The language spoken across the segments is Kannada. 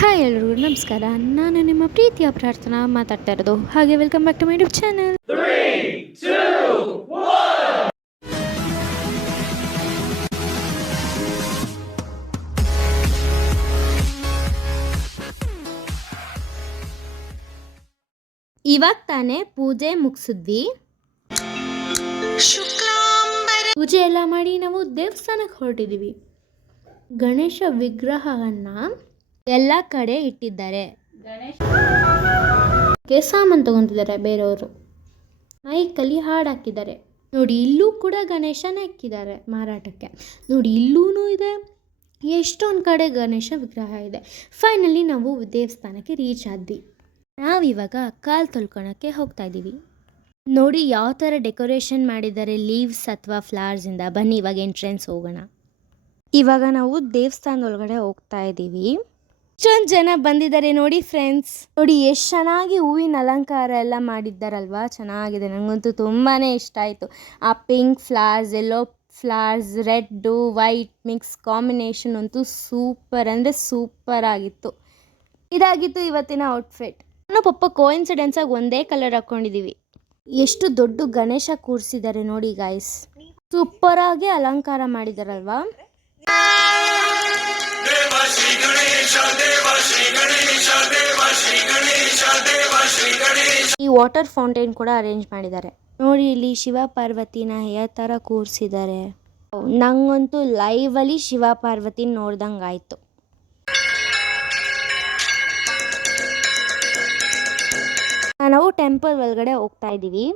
ಹಾಯ್ ಎಲ್ರಿಗೂ ನಮಸ್ಕಾರ. ನಾನು ನಿಮ್ಮ ಪ್ರೀತಿಯ ಪ್ರಾರ್ಥನಾ ಮಾತಾಡ್ತಾ ಇರೋದು. ಹಾಗೆ welcome back to my YouTube channel. ಇವಾಗ ತಾನೇ ಪೂಜೆ ಮುಗಿಸಿದ್ವಿ. ಪೂಜೆ ಎಲ್ಲ ಮಾಡಿ ನಾವು ದೇವಸ್ಥಾನಕ್ಕೆ ಹೊರಟಿದ್ದೀವಿ. ಗಣೇಶ ವಿಗ್ರಹವನ್ನ ಎಲ್ಲ ಕಡೆ ಇಟ್ಟಿದ್ದಾರೆ. ಸಾಮಾನು ತಗೊಂತಿದ್ದಾರೆ ಬೇರೆಯವರು. ಮೈಕಲ್ಲಿ ಹಾಡು ಹಾಕಿದ್ದಾರೆ ನೋಡಿ. ಇಲ್ಲೂ ಕೂಡ ಗಣೇಶನ ಇಕ್ಕಿದ್ದಾರೆ ಮಾರಾಟಕ್ಕೆ. ನೋಡಿ ಇಲ್ಲೂ ಇದೆ, ಎಷ್ಟೊಂದು ಕಡೆ ಗಣೇಶ ವಿಗ್ರಹ ಇದೆ. ಫೈನಲಿ ನಾವು ದೇವಸ್ಥಾನಕ್ಕೆ ರೀಚ್ ಆದ್ವಿ. ನಾವಿವಾಗ ಕಾಲು ತೊಳ್ಕೊಳಕ್ಕೆ ಹೋಗ್ತಾ ಇದ್ದೀವಿ. ನೋಡಿ ಯಾವ ಥರ ಡೆಕೋರೇಷನ್ ಮಾಡಿದ್ದಾರೆ ಲೀವ್ಸ್ ಅಥವಾ ಫ್ಲವರ್ಸಿಂದ. ಬನ್ನಿ ಇವಾಗ ಎಂಟ್ರೆನ್ಸ್ ಹೋಗೋಣ. ಇವಾಗ ನಾವು ದೇವಸ್ಥಾನದ ಒಳಗಡೆ ಹೋಗ್ತಾ ಇದ್ದೀವಿ. ಇಷ್ಟೊಂದು ಜನ ಬಂದಿದ್ದಾರೆ ನೋಡಿ ಫ್ರೆಂಡ್ಸ್. ನೋಡಿ ಎಷ್ಟು ಚೆನ್ನಾಗಿ ಹೂವಿನ ಅಲಂಕಾರ ಎಲ್ಲ ಮಾಡಿದ್ದಾರಲ್ವಾ, ಚೆನ್ನಾಗಿದೆ. ನನಗಂತೂ ತುಂಬಾ ಇಷ್ಟ ಆಯಿತು. ಆ pink flowers, yellow flowers, red white mix combination ಅಂತೂ ಸೂಪರ್ ಅಂದರೆ ಸೂಪರ್ ಆಗಿತ್ತು. ಇದಾಗಿತ್ತು ಇವತ್ತಿನ ಔಟ್ಫಿಟ್. ನಾನು ಪಪ್ಪ ಕೋಇನ್ಸಿಡೆನ್ಸಾಗಿ ಒಂದೇ ಕಲರ್ ಹಾಕ್ಕೊಂಡಿದ್ದೀವಿ. ಎಷ್ಟು ದೊಡ್ಡ ಗಣೇಶ ಕೂರಿಸಿದ್ದಾರೆ ನೋಡಿ ಗಾಯ್ಸ್. ಸೂಪರಾಗಿ ಅಲಂಕಾರ ಮಾಡಿದಾರಲ್ವಾ. ಈ ವಾಟರ್ ಫೌಂಟೇನ್ ಕೂಡ ಅರೇಂಜ್ ಮಾಡಿದ್ದಾರೆ ನೋಡಿ. ಇಲ್ಲಿ ಶಿವ ಪಾರ್ವತಿನ ಯಾವ ಥರ ಕೂರಿಸಿದ್ದಾರೆ. ನಂಗಂತೂ ಲೈವಲ್ಲಿ ಶಿವ ಪಾರ್ವತಿ ನೋಡ್ದಂಗೆ ಆಯಿತು. ನಾವು ಟೆಂಪಲ್ ಒಳಗಡೆ ಹೋಗ್ತಾ ಇದ್ದೀವಿ.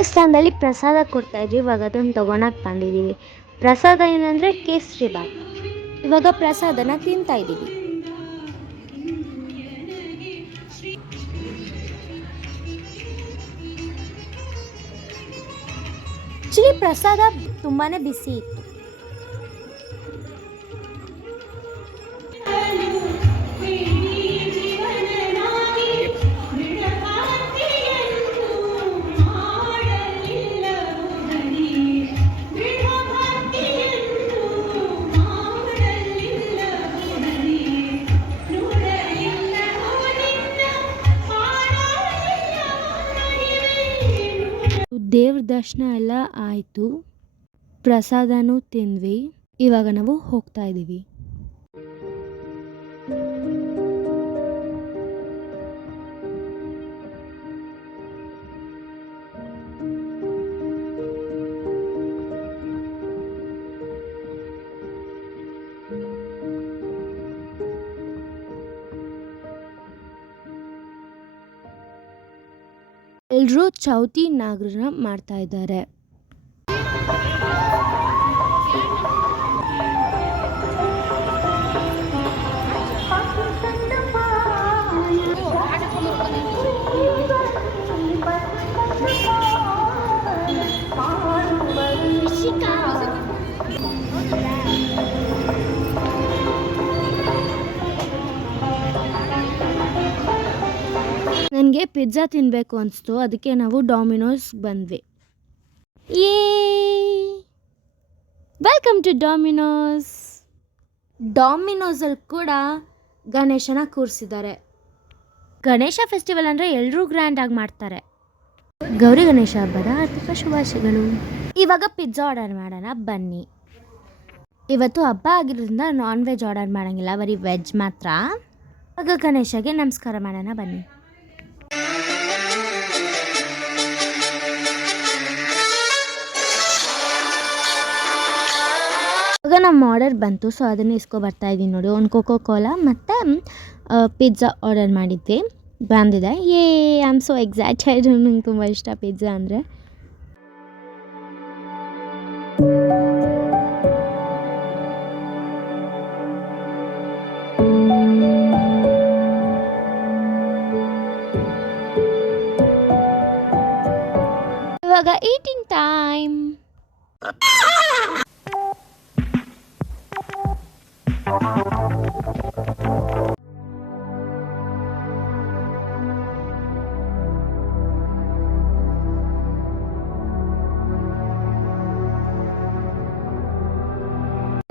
ದೇವಸ್ಥಾನದಲ್ಲಿ ಪ್ರಸಾದ ಕೊಡ್ತಾ ಇದ್ವಿ. ಇವಾಗ ಅದನ್ನು ತಗೊಳಕ್ಕೆ ಬಂದಿದ್ದೀವಿ. ಪ್ರಸಾದ ಏನಂದರೆ ಕೇಸರಿ ಬಾತ್. ಇವಾಗ ಪ್ರಸಾದನ ತಿಂತಾ ಇದ್ದೀವಿ. ಆ್ಯಕ್ಚುಲಿ ಪ್ರಸಾದ ತುಂಬಾ ಬಿಸಿ ಇತ್ತು. ದೇವ್ರ ದರ್ಶನ ಎಲ್ಲ ಆಯಿತು, ಪ್ರಸಾದನೂ ತಿಂದ್ವಿ. ಇವಾಗ ನಾವು ಹೋಗ್ತಾ ಇದ್ದೀವಿ. ಎಲ್ಲರೂ ಚೌತಿ ನಾಗರನ್ನ ಮಾಡ್ತಾ ಇದ್ದಾರೆ. ನನಗೆ ಪಿಜ್ಜಾ ತಿನ್ನಬೇಕು ಅನಿಸ್ತು, ಅದಕ್ಕೆ ನಾವು ಡಾಮಿನೋಸ್ ಬಂದ್ವಿ. ಯೇ ವೆಲ್ಕಮ್ ಟು ಡಾಮಿನೋಸ್. ಡಾಮಿನೋಸಲ್ಲಿ ಕೂಡ ಗಣೇಶನ ಕೂರಿಸಿದ್ದಾರೆ. ಗಣೇಶ ಫೆಸ್ಟಿವಲ್ ಅಂದರೆ ಎಲ್ಲರೂ ಗ್ರ್ಯಾಂಡಾಗಿ ಮಾಡ್ತಾರೆ. ಗೌರಿ ಗಣೇಶ ಹಬ್ಬದ ಆರ್ಥಿಕ ಶುಭಾಶಯಗಳು. ಇವಾಗ ಪಿಜ್ಜಾ ಆರ್ಡರ್ ಮಾಡೋಣ ಬನ್ನಿ. ಇವತ್ತು ಹಬ್ಬ ಆಗಿರೋದ್ರಿಂದ ನಾನ್ ವೆಜ್ ಆರ್ಡರ್ ಮಾಡೋಂಗಿಲ್ಲ, ಬರೀ ವೆಜ್ ಮಾತ್ರ. ಇವಾಗ ಗಣೇಶಗೆ ನಮಸ್ಕಾರ ಮಾಡೋಣ ಬನ್ನಿ. ಇವಾಗ ನಮ್ಮ ಆರ್ಡರ್ ಬಂತು, ಸೊ ಅದನ್ನು ಬರ್ತಾ ಇದ್ದೀನಿ ನೋಡಿ. ಒಂದು ಕೋಕೋ ಕೋಲಾ ಮತ್ತು ಪಿಜ್ಜಾ ಆರ್ಡರ್ ಮಾಡಿದ್ವಿ, ಬಂದಿದೆ. I am so excited. ನಂಗೆ ತುಂಬ ಇಷ್ಟ ಪಿಜ್ಜಾ ಅಂದರೆ. ಇವಾಗ ಈಟಿಂಗ್ ಟೈಮ್.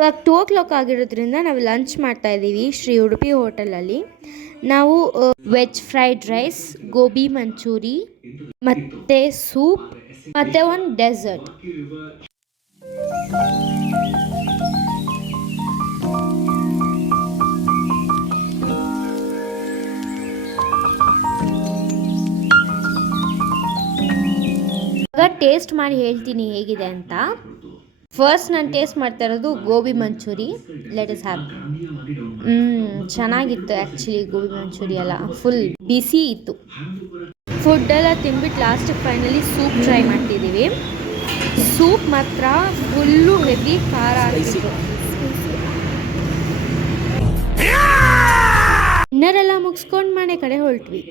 ಇವಾಗ 2 o'clock ಆಗಿರೋದ್ರಿಂದ ನಾವು ಲಂಚ್ ಮಾಡ್ತಾ ಇದ್ದೀವಿ ಶ್ರೀ ಉಡುಪಿ ಹೋಟೆಲಲ್ಲಿ. ನಾವು veg fried rice, gobi manchurian ಮತ್ತು ಸೂಪ್ ಮತ್ತು ಒಂದು ಡೆಸರ್ಟ್. ಇವಾಗ ಟೇಸ್ಟ್ ಮಾಡಿ ಹೇಳ್ತೀನಿ ಹೇಗಿದೆ ಅಂತ. ಫಸ್ಟ್ ನಾನು ಟೇಸ್ಟ್ ಮಾಡ್ತಾ ಇರೋದು gobi manchurian. Let us have. ಚೆನ್ನಾಗಿತ್ತು ಆ್ಯಕ್ಚುಲಿ. ಗೋಬಿ ಮಂಚೂರಿ ಎಲ್ಲ ಫುಲ್ ಬಿಸಿ ಇತ್ತು. ಫುಡ್ಡೆಲ್ಲ ತಿಂದ್ಬಿಟ್ಟು ಲಾಸ್ಟಿಗೆ ಫೈನಲಿ ಸೂಪ್ ಟ್ರೈ ಮಾಡ್ತಿದ್ದೀವಿ. ಸೂಪ್ ಮಾತ್ರ ಫುಲ್ಲು ಹೆವಿ ಖಾರ ಆಗ್ತಿತ್ತು. ಡಿನ್ನರೆಲ್ಲ ಮುಗಿಸ್ಕೊಂಡು ಮನೆ ಕಡೆ ಹೊರಟ್ವಿ.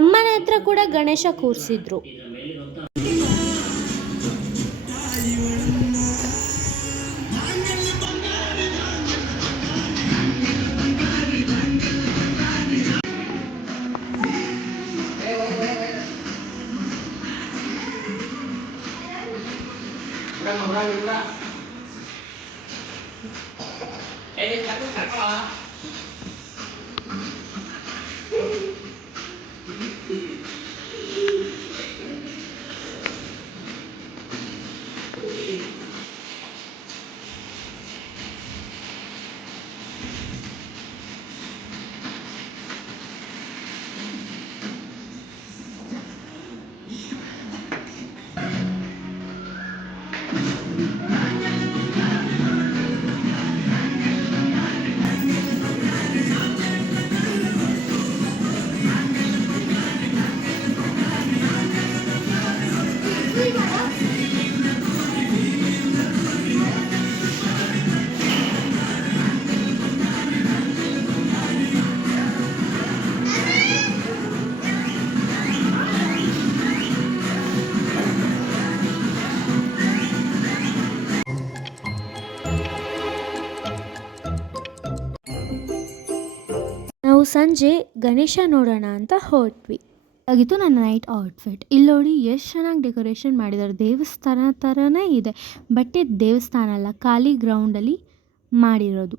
ಅಮ್ಮನ ಹತ್ರ ಕೂಡ ಗಣೇಶ ಕೂರಿಸಿದ್ರು. ನಾವು ಸಂಜೆ ಗಣೇಶ ನೋಡೋಣ ಅಂತ ಹೊರಟ್ವಿ. ಆಗಿತ್ತು ನನ್ನ ನೈಟ್ ಔಟ್ಫಿಟ್. ಇಲ್ಲಿ ನೋಡಿ ಎಷ್ಟು ಚೆನ್ನಾಗಿ ಡೆಕೋರೇಷನ್ ಮಾಡಿದ್ದಾರೆ. ದೇವಸ್ಥಾನ ಥರನೇ ಇದೆ, ಬಟ್ ಇದು ದೇವಸ್ಥಾನ ಅಲ್ಲ, ಖಾಲಿ ಗ್ರೌಂಡಲ್ಲಿ ಮಾಡಿರೋದು.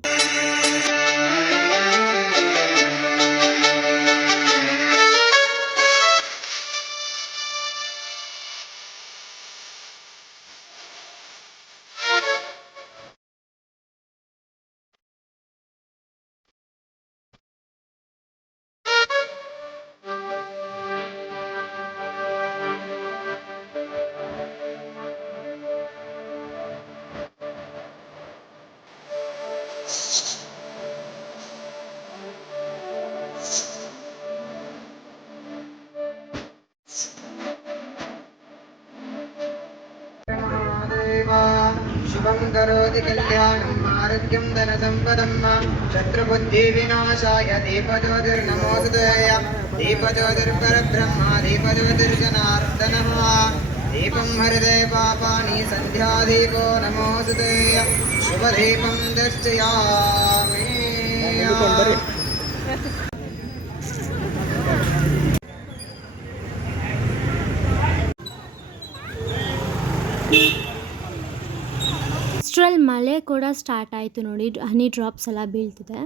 शुभं करोति कल्याणम् आरोग्यं धनसम्पदं शत्रुबुद्धिविनाशाय दीपज्योतिर्नमोऽस्तुते दीपज्योतिर्परब्रह्म दीपज्योतिर्जनार्दनः दीपं हरिदे पापानि सन्ध्यादीपो नमोऽस्तुते शुभदीपं दर्शयामि ಅಷ್ಟರಲ್ಲಿ ಮಳೆ ಕೂಡ ಸ್ಟಾರ್ಟ್ ಆಯಿತು ನೋಡಿ, ಹನಿ ಡ್ರಾಪ್ಸ್ ಎಲ್ಲ ಬೀಳ್ತಿದೆ.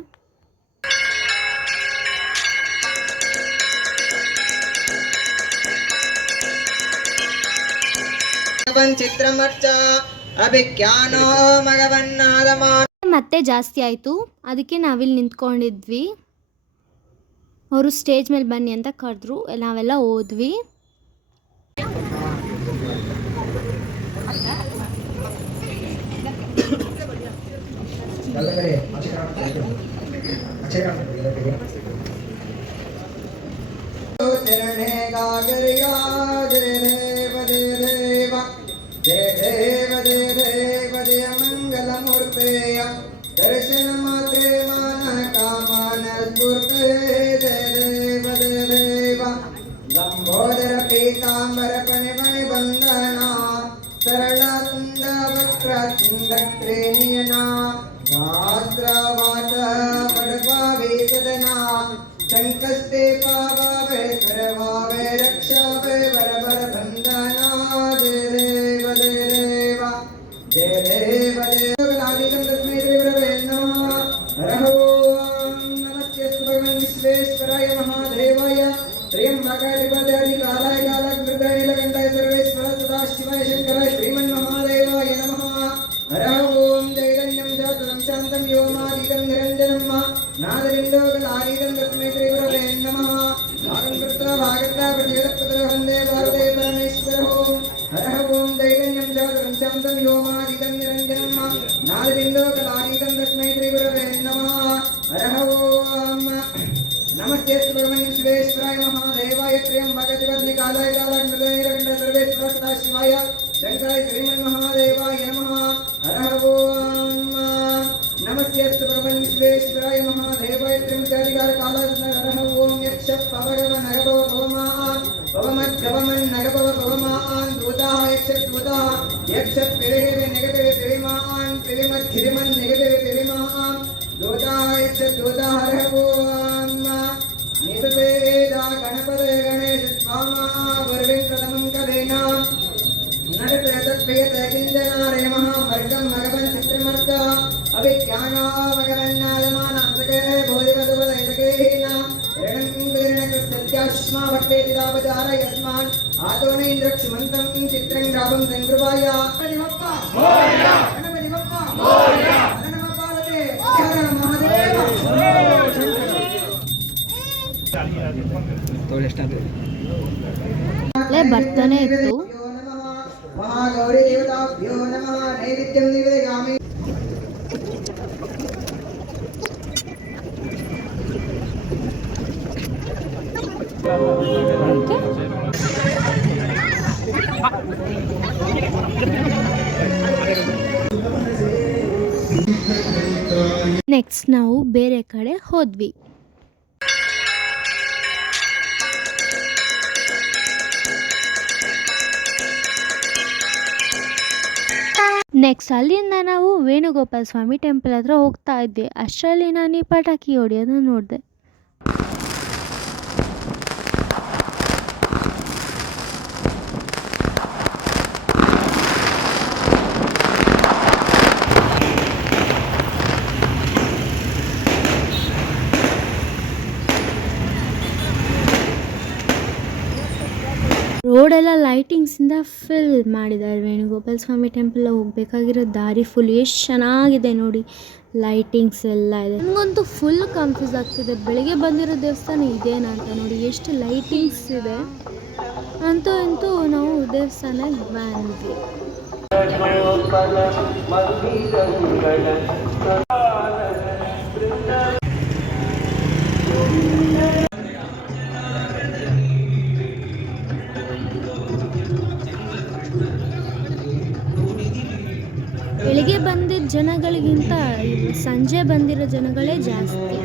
ಮತ್ತೆ ಜಾಸ್ತಿ ಆಯಿತು, ಅದಕ್ಕೆ ನಾವಿಲ್ಲಿ ನಿಂತ್ಕೊಂಡಿದ್ವಿ. ಅವರು ಸ್ಟೇಜ್ ಮೇಲೆ ಬನ್ನಿ ಅಂತ ಕರೆದ್ರು, ನಾವೆಲ್ಲ ಹೋದ್ವಿ. चरणे गागरिया जय देव जय देव जय देव जय देव जय मंगलमूर्तेय दर्शन मात्रे मान कामान स्फूर्ते जय देव जय देव लंबोदर पीतांबर फणि बंधना सरल तुंड वक्र तुंड त्रिनयना सहस्रवात बड़भावी सदना संकष्टे पावे करवावे रक्षावे बरबर बंधना जय देव जय देव जय देव जय लालितं तस्मै त्रिपुरवे नमः हरः ओं नमस्ते भगवान् विश्वेश्वराय महादेवाय त्र्यंबकाधिपत्यादि कालाय कालकृताय नीलकण्ठाय सर्वेश्वर सदाशिवाय शंकराय श्रीमन्महादेवाय नमः हरः ओं दैरण्यं जातं शान्तं व्योमादितं निरञ्जनं नादविन्दोकलादितं तस्मै त्रिपुरवे नमः भागं कृत्वा भागत्वा प्रतिजगत्पतयो वन्दे भारते परमेश्वरो हरः ओं दैरण्यं जातं शान्तं व्योमादितं निरञ्जनं नादविन्दोकलादितं तस्मै त्रिपुरवे नमः हरः ओं नमस्ते भगवान् विश्वेश्वराय महादेवाय त्र्यंबकाधिपत्यादि कालाय कालकृताय नीलकण्ठाय सर्वेश्वर सदाशिवाय शंकराय श्रीमन्महादेवाय नमः हरः ओं नमस्ते भगवान् विश्वेश्वराय महादेवाय त्र्यंबकाधिकार कालाय हरः ओं यक्ष पवगम नगभव पवमान पवमद्गवमन् नगभव पवमान दूताः यक्ष दूताः यक्ष पिरिहिवे नगभवे पिरिमान पिरिमद्घिरिमन् नगभवे पिरिमान दूताः यक्ष दूताः हरः ओं निसते दा गणपते गणेश स्वामा वर्विं प्रथमं कवेना नरते तत्प्रियते किञ्जनारे महामर्गं भगवन् चित्रमर्ग अभिज्ञाना भगवन्नादमानान्तके बोधिवधुपदैतकेन ऋणं भक्तेति तापचार यस्मान् आतोनैन्द्रक्षुमन्तं चित्रं ग्रामं संकृपाय गणपति बप्पा गणपते हर महादेव ಬರ್ತಾನೆ ಇತ್ತು. महागौरी देवताभ्यो नमः नैवेद्यं निवेदयामि ನೆಕ್ಸ್ಟ್ ನಾವು ಬೇರೆ ಕಡೆ ಹೋದ್ವಿ. ನೆಕ್ಸ್ಟ್ ಅಲ್ಲಿಂದ ನಾವು ವೇಣುಗೋಪಾಲ ಸ್ವಾಮಿ ಟೆಂಪಲ್ ಹತ್ರ ಹೋಗ್ತಾ ಇದ್ವಿ. ಅಷ್ಟರಲ್ಲಿ ನಾನು ಈ ಪಟಾಕಿ ಹೊಡೆಯೋದನ್ನ ನೋಡಿದೆ. ರೋಡೆಲ್ಲ ಲೈಟಿಂಗ್ಸಿಂದ ಫಿಲ್ ಮಾಡಿದ್ದಾರೆ. ವೇಣುಗೋಪಾಲ ಸ್ವಾಮಿ ಟೆಂಪಲ್ ಹೋಗಬೇಕಾಗಿರೋ ದಾರಿ ಫುಲ್ ಎಷ್ಟು ಚೆನ್ನಾಗಿದೆ ನೋಡಿ, ಲೈಟಿಂಗ್ಸ್ ಎಲ್ಲ ಇದೆ. ನನಗಂತೂ ಫುಲ್ ಕನ್ಫ್ಯೂಸ್ ಆಗ್ತಿದೆ, ಬೆಳಿಗ್ಗೆ ಬಂದಿರೋ ದೇವಸ್ಥಾನ ಇದೇನಾ ಅಂತ. ನೋಡಿ ಎಷ್ಟು ಲೈಟಿಂಗ್ಸ್ ಇದೆ. ಅಂತೂ ನಾವು ದೇವಸ್ಥಾನಕ್ಕೆ ಬಂದ್ವಿ. ಬೆಳಿಗ್ಗೆ ಬಂದಿದ್ದ ಜನಗಳಿಗಿಂತ ಸಂಜೆ ಬಂದಿರೋ ಜನಗಳೇ ಜಾಸ್ತಿ.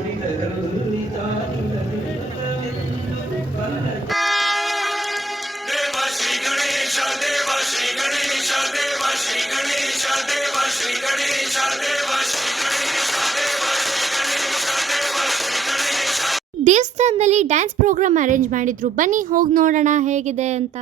ದೇವಸ್ಥಾನದಲ್ಲಿ ಡ್ಯಾನ್ಸ್ ಪ್ರೋಗ್ರಾಮ್ ಅರೇಂಜ್ ಮಾಡಿದ್ರು, ಬನ್ನಿ ಹೋಗಿ ನೋಡೋಣ ಹೇಗಿದೆ ಅಂತ.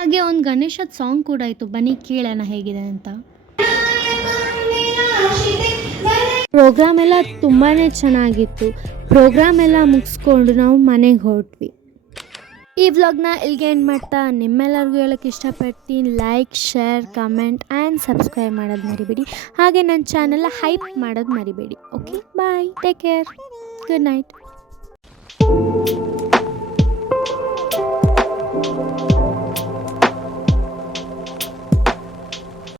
ಹಾಗೆ ಒಂದು ಗಣೇಶದ ಸಾಂಗ್ ಕೂಡ ಇತ್ತು, ಬನ್ನಿ ಕೇಳೋಣ ಹೇಗಿದೆ ಅಂತ. ಪ್ರೋಗ್ರಾಮ್ ಎಲ್ಲ ತುಂಬಾ ಚೆನ್ನಾಗಿತ್ತು. ಪ್ರೋಗ್ರಾಮ್ ಎಲ್ಲ ಮುಗಿಸ್ಕೊಂಡು ನಾವು ಮನೆಗೆ ಹೊರಟ್ವಿ. ಈ ವ್ಲಾಗ್ನ ಇಲ್ಲಿಗೆ ಎಂಡ್ ಮಾಡ್ತಾ ನಿಮ್ಮೆಲ್ಲರಿಗೂ ಹೇಳೋಕ್ಕೆ ಇಷ್ಟಪಡ್ತೀನಿ, like, share, comment and subscribe ಮಾಡೋದು ಮರಿಬೇಡಿ. ಹಾಗೆ ನನ್ನ ಚಾನಲ್ನ ಹೈಪ್ ಮಾಡೋದು ಮರಿಬೇಡಿ. ಓಕೆ, ಬಾಯ್, ಟೇಕ್ ಕೇರ್, ಗುಡ್ ನೈಟ್.